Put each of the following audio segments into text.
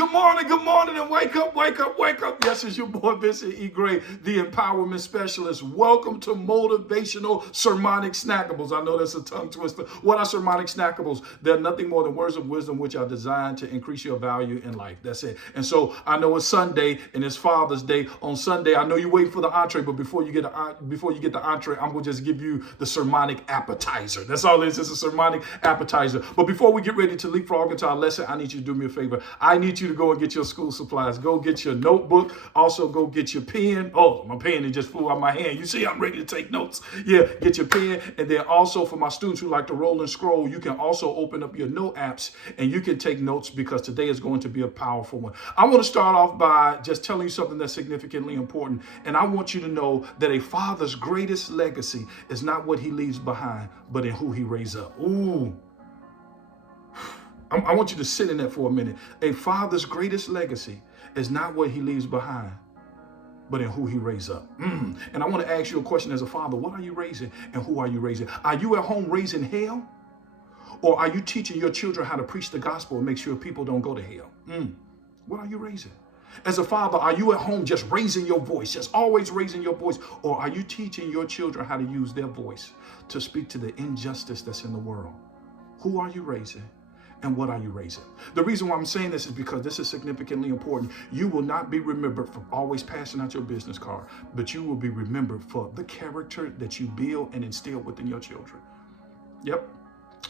Good morning, and wake up, wake up, wake up. Yes, it's your boy, Vincent E. Gray, the empowerment specialist. Welcome to Motivational Sermonic Snackables. I know that's a tongue twister. What are sermonic snackables? They're nothing more than words of wisdom which are designed to increase your value in life. That's it. And so I know it's Sunday and it's Father's Day. On Sunday, I know you wait for the entree, but before you get the entree, I'm going to just give you the sermonic appetizer. That's all it is. It's a sermonic appetizer. But before we get ready to leapfrog into our lesson, I need you to do me a favor. I need you to go and get your school supplies. Go get your notebook. Also, go get your pen. Oh, my pen, it just flew out my hand. You see, I'm ready to take notes. Yeah, get your pen. And then also for my students who like to roll and scroll, you can also open up your note apps and you can take notes because today is going to be a powerful one. I want to start off by just telling you something that's significantly important. And I want you to know that a father's greatest legacy is not what he leaves behind, but in who he raised up. Ooh. I want you to sit in that for a minute. A father's greatest legacy is not what he leaves behind, but in who he raised up. And I want to ask you a question as a father. What are you raising and who are you raising? Are you at home raising hell? Or are you teaching your children how to preach the gospel and make sure people don't go to hell? What are you raising? As a father, are you at home just raising your voice, just always raising your voice? Or are you teaching your children how to use their voice to speak to the injustice that's in the world? Who are you raising? And what are you raising? The reason why I'm saying this is because this is significantly important. You will not be remembered for always passing out your business card, but you will be remembered for the character that you build and instill within your children. Yep.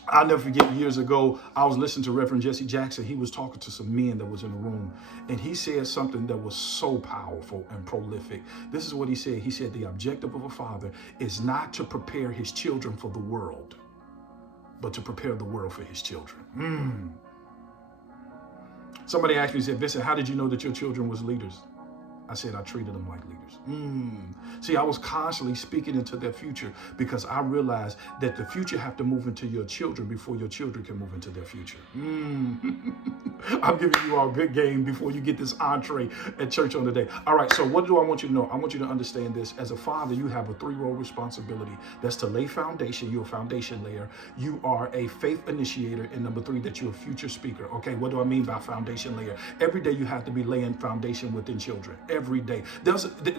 I'll never forget years ago, I was listening to Reverend Jesse Jackson. He was talking to some men that was in the room, and he said something that was so powerful and prolific. This is what he said. He said, the objective of a father is not to prepare his children for the world, but to prepare the world for his children. Somebody asked me, said, Vincent, how did you know that your children was leaders? I said, I treated them like leaders. See, I was constantly speaking into their future because I realized that the future have to move into your children before your children can move into their future. I'm giving you all good game before you get this entree at church on the day. All right, so what do I want you to know? I want you to understand this. As a father, you have a three-role responsibility. That's to lay foundation. You're a foundation layer. You are a faith initiator. And number three, that you're a future speaker. Okay, what do I mean by foundation layer? Every day you have to be laying foundation within children. Every day.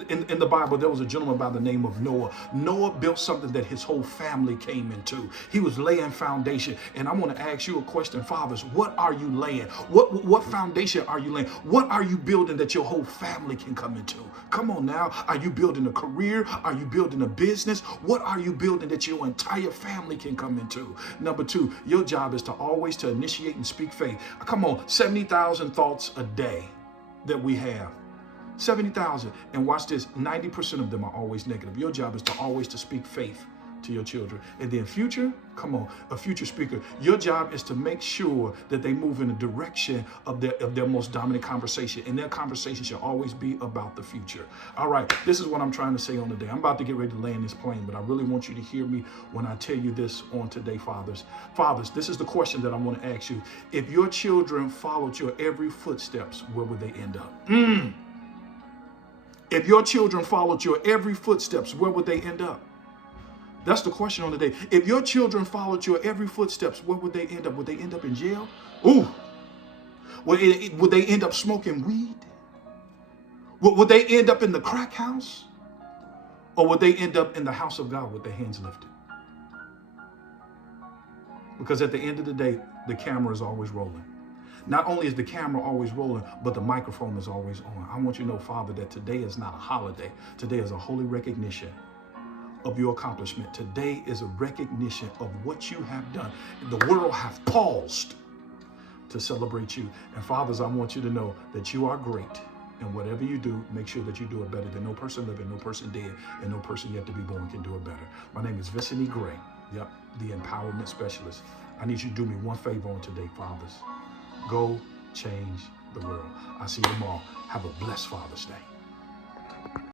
In the Bible, there was a gentleman by the name of Noah. Noah built something that his whole family came into. He was laying foundation. And I want to ask you a question, fathers. What are you laying? What foundation are you laying? What are you building that your whole family can come into? Come on now. Are you building a career? Are you building a business? What are you building that your entire family can come into? Number two, your job is to always to initiate and speak faith. Come on, 70,000 thoughts a day that we have. 70,000. And watch this, 90% of them are always negative. Your job is to always to speak faith to your children. And then future, come on, a future speaker. Your job is to make sure that they move in the direction of their most dominant conversation. And their conversation should always be about the future. All right, this is what I'm trying to say on the day. I'm about to get ready to land this plane, but I really want you to hear me when I tell you this on today, fathers. Fathers, this is the question that I want to ask you. If your children followed your every footsteps, where would they end up? If your children followed your every footsteps, where would they end up? That's the question on the day. If your children followed your every footsteps, where would they end up? Would they end up in jail? Ooh. Would they end up smoking weed? Would they end up in the crack house? Or would they end up in the house of God with their hands lifted? Because at the end of the day, the camera is always rolling. Not only is the camera always rolling, but the microphone is always on. I want you to know, Father, that today is not a holiday. Today is a holy recognition of your accomplishment. Today is a recognition of what you have done. The world have paused to celebrate you. And fathers, I want you to know that you are great. And whatever you do, make sure that you do it better than no person living, no person dead, and no person yet to be born can do it better. My name is Vincent E. Gray. Yep, the empowerment specialist. I need you to do me one favor on today, fathers. Go change the world. I'll see you tomorrow. Have a blessed Father's Day.